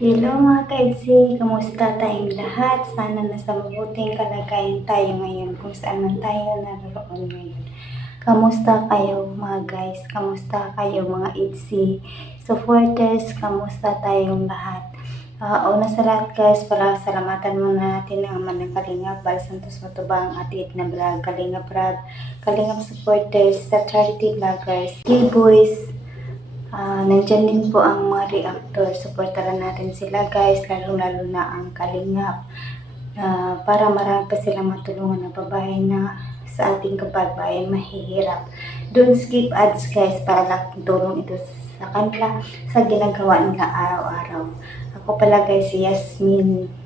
Hello mga kaidsi, kamusta tayong lahat? Sana nasa mabuting kalagayan tayo ngayon kung saan man tayo naroon ngayon. Kamusta kayo mga guys? Kamusta kayo mga idsi? Supporters, kamusta tayong lahat? Una sa lahat guys, para salamatan muna natin ang Manang Kalingap, Bal Santos Matubang, Atiit na Vlog, Kalingap Rab, Kalingap Supporters, sa Charity Vloggers, K-Boys, nandyan din po ang mga reactor. Supportaran natin sila guys, lalo-lalo na ang Kalingap. Para marami pa silang matulungan na babae na sa ating kababayan mahihirap. Don't skip ads guys, para laking tulong ito sa kanila sa ginagawa nila araw-araw. Ako pala guys si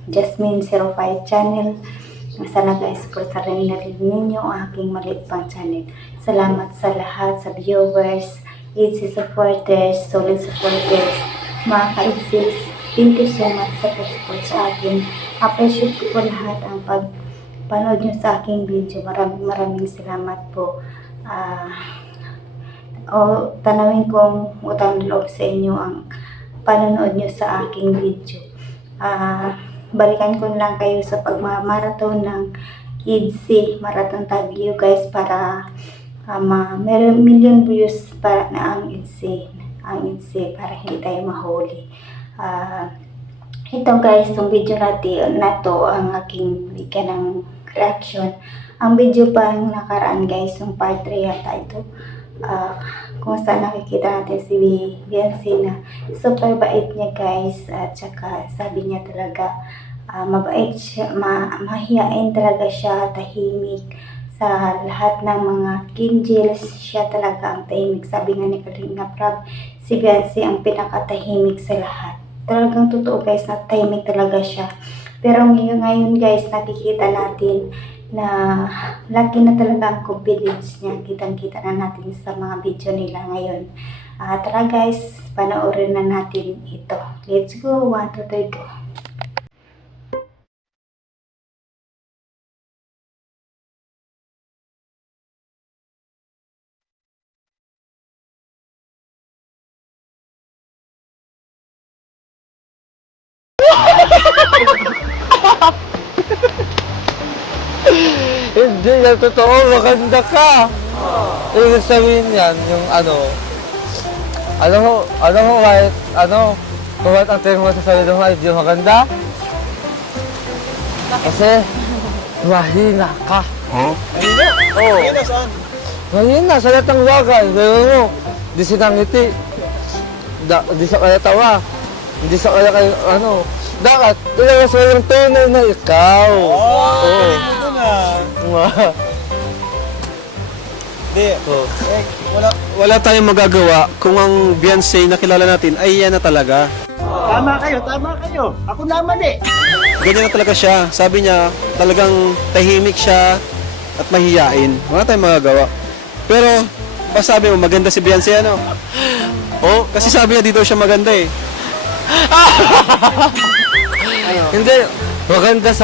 Jasmine05 channel. Sana guys, supportaran na rin ninyo ang aking maliit pang channel. Salamat sa lahat, sa viewers, Easy supporters, solid supporters, mga ka-Easy's. Thank you so much sa pag-support sa akin. Appreciate ko po lahat ang panood nyo sa aking video. Maraming salamat po. Tanawin kong utang loob sa inyo ang panonood nyo sa aking video. Balikan ko lang kayo sa pagmamarathon ng Easy Marathon Tag you guys para meron million views para na ang IDSI para hindi tayo mahuli. Ito guys, itong video natin na to ang aking bigyan ng reaction. Ang video pa nakaraan guys, yung part 3 yata ito. Kung saan nakikita natin si Beyonce na super bait niya guys, at saka sabi niya talaga mabait siya, mahihain talaga siya, tahimik sa lahat ng mga kinjils. Siya talaga ang tahimik. Sabi nga ni Kalingap Rab, si Beyonce ang pinakatahimik sa lahat. Talagang totoo guys, na tahimik talaga siya. Pero ngayon guys, nakikita natin na laki na talaga ang confidence niya. Kitang-kita na natin sa mga video nila ngayon. Tara guys, panoorin na natin ito. Let's go, 1, 2, 3, go. Hindi na totoo, maganda ka. Ibig sabihin yan, yung ano mo kahit, kahit ang tingin mo sa sarili mo ay di maganda. Kasi, mahina ka. Mahina? Oo. Mahina saan? Mahina sa lahat ng bagay. Gano'n mo, di sinangiti. Di sa kaya tawa. Hindi sa kaya kayo, dapat, ilagay sa yung tunay na ikaw. Oo. Ito na. Hindi. Wala tayong magagawa kung ang Beyonce na kilala natin ay yan na talaga. Tama kayo. Ako naman eh. Ganyan na talaga siya. Sabi niya, talagang tahimik siya at mahiyain. Wala tayong magagawa. Pero, sabi mo, maganda si Beyonce, ano? Oh, kasi sabi niya dito siya maganda eh. Hindi, maganda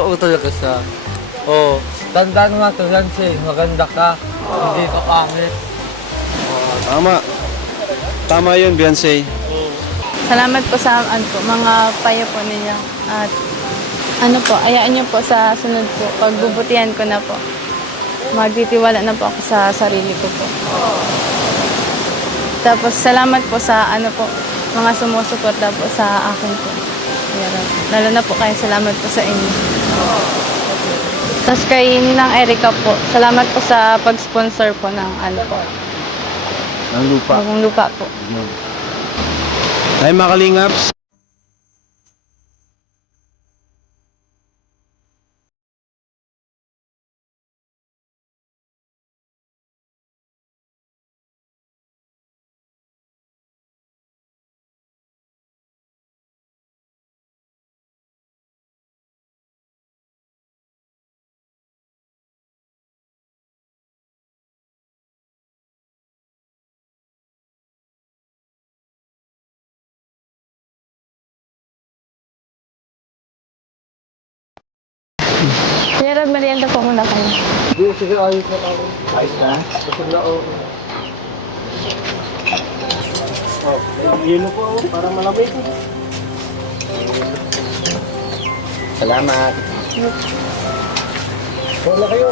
ko talaga siya. Oo, tandaan mo ito yan siya, maganda ka, hindi ka pangit. Tama. Tama yun, Beyonce. Salamat po sa mga payo po ninyo. At ayaan niyo po sa sunod po, pagbubutihan ko na po. Magtitiwala na po ako sa sarili ko po. Tapos salamat po sa mga sumusuporta po sa akin po. Lalo na po kayo, salamat po sa inyo. Tapos kay Ninang Erica po, salamat po sa pag-sponsor po ng Ang lupa. bagong lupa po. Ay, mga kalingaps. Kuya Rob, merienda po muna kayo. Hindi, sige, ayos na ako. Ayos na. Kasi na ako. Yelo po ako para malamig. Salamat. Wala kayo.